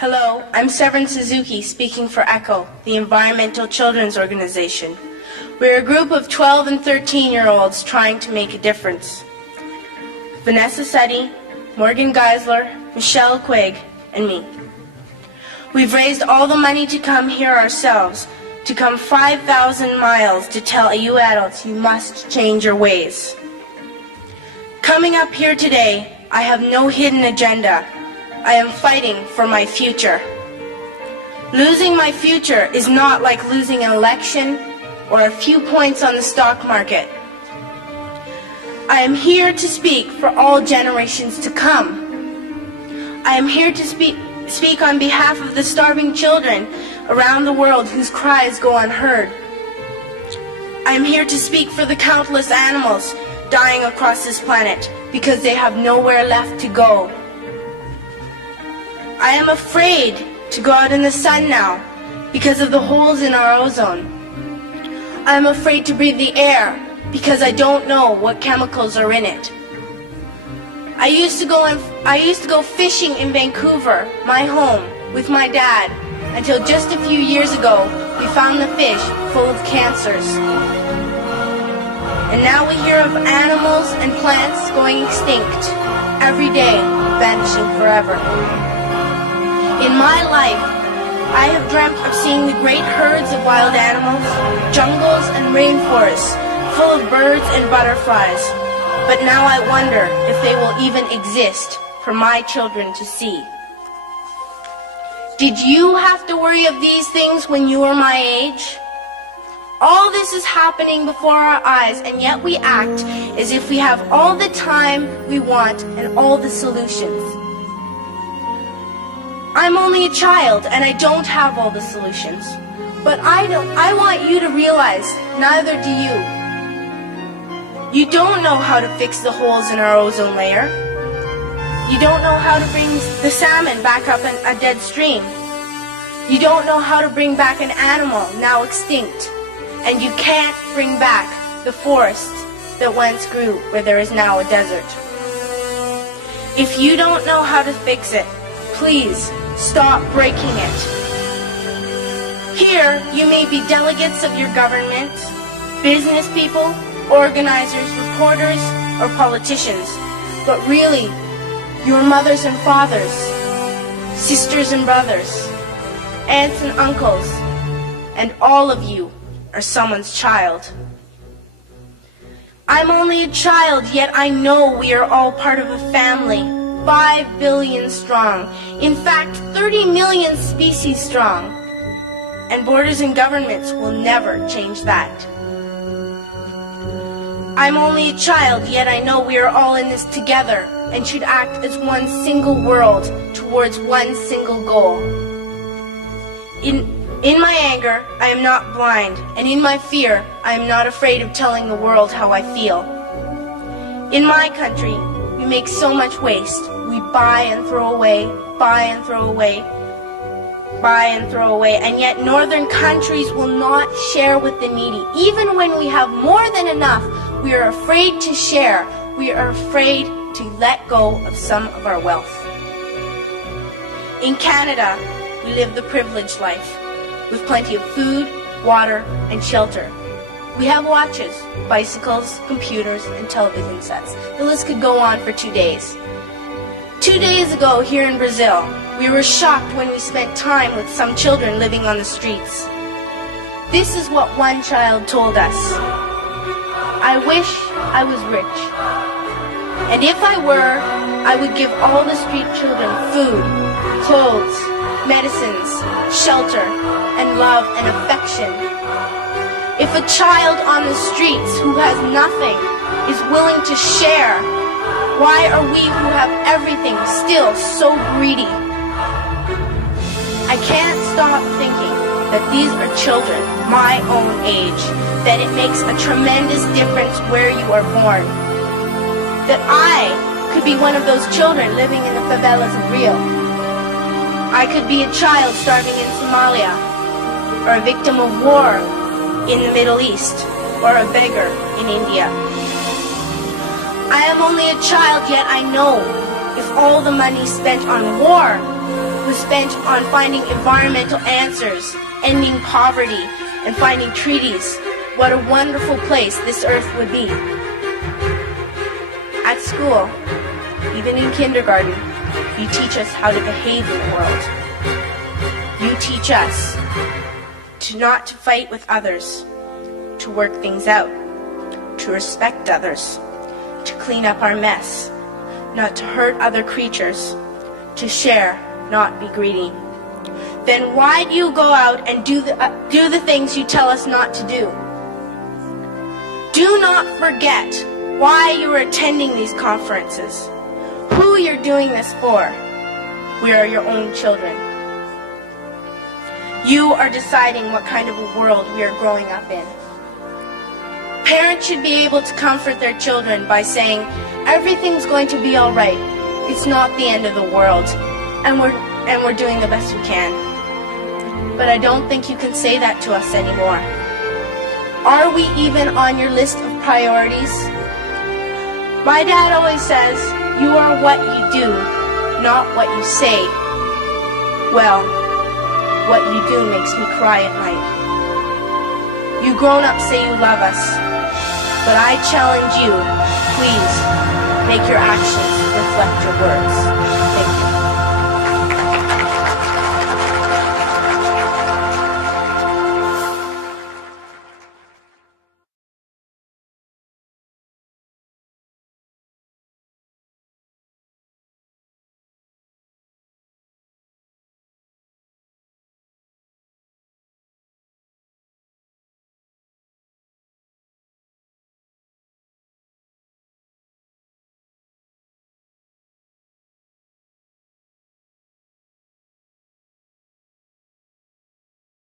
Hello, I'm Severin Suzuki speaking for ECHO, the Environmental Children's Organization. We're a group of 12 and 13-year-olds trying to make a difference. Vanessa Seti, Morgan Geisler, Michelle Quigg, and me. We've raised all the money to come here ourselves, to come 5,000 miles to tell you adults you must change your ways. Coming up here today, I have no hidden agenda. I am fighting for my future. Losing my future is not like losing an election or a few points on the stock market. I am here to speak for all generations to come. I am here to speak on behalf of the starving children around the world whose cries go unheard. I am here to speak for the countless animals dying across this planet because they have nowhere left to go. I am afraid to go out in the sun now because of the holes in our ozone. I am afraid to breathe the air because I don't know what chemicals are in it. I used to go fishing in Vancouver, my home, with my dad, until just a few years ago we found the fish full of cancers. And now we hear of animals and plants going extinct, every day vanishing forever. In my life, I have dreamt of seeing the great herds of wild animals, jungles and rainforests full of birds and butterflies. But now I wonder if they will even exist for my children to see. Did you have to worry of these things when you were my age? All this is happening before our eyes, and yet we act as if we have all the time we want and all the solutions. I'm only a child and I don't have all the solutions. But I want you to realize, neither do you. You don't know how to fix the holes in our ozone layer. You don't know how to bring the salmon back up in a dead stream. You don't know how to bring back an animal now extinct. And you can't bring back the forests that once grew where there is now a desert. If you don't know how to fix it, please stop breaking it. Here, you may be delegates of your government, business people, organizers, reporters, or politicians, but really, your mothers and fathers, sisters and brothers, aunts and uncles, and all of you are someone's child. I'm only a child, yet I know we are all part of a family, 5 billion strong, in fact 30 million species strong, and borders and governments will never change that. I'm only a child, yet I know we are all in this together and should act as one single world towards one single goal. In my anger, I am not blind, and in my fear, I am not afraid of telling the world how I feel. In my country, we make so much waste. We buy and throw away, buy and throw away, buy and throw away, and yet northern countries will not share with the needy. Even when we have more than enough, we are afraid to share. We are afraid to let go of some of our wealth. In Canada, we live the privileged life, with plenty of food, water, and shelter. We have watches, bicycles, computers, and television sets. The list could go on for 2 days. 2 days ago, here in Brazil, we were shocked when we spent time with some children living on the streets. This is what one child told us. I wish I was rich. And if I were, I would give all the street children food, clothes, medicines, shelter, and love and affection. If a child on the streets who has nothing is willing to share, why are we who have everything still so greedy? I can't stop thinking that these are children my own age, that it makes a tremendous difference where you are born. That I could be one of those children living in the favelas of Rio. I could be a child starving in Somalia, or a victim of war in the Middle East, or a beggar in India. I am only a child, yet I know if all the money spent on war was spent on finding environmental answers, ending poverty, and finding treaties, what a wonderful place this earth would be. At school, even in kindergarten, you teach us how to behave in the world. You teach us to not to fight with others, to work things out, to respect others, to clean up our mess, not to hurt other creatures, to share, not be greedy. Then why do you go out and do the things you tell us not to do? Do not forget why you are attending these conferences, who you're doing this for. We are your own children. You are deciding what kind of a world we are growing up in. Parents should be able to comfort their children by saying, everything's going to be all right. It's not the end of the world, and we're doing the best we can. But I don't think you can say that to us anymore. Are we even on your list of priorities? My dad always says, you are what you do, not what you say. Well, what you do makes me cry at night. You grown-ups say you love us, but I challenge you, please, make your actions reflect your words.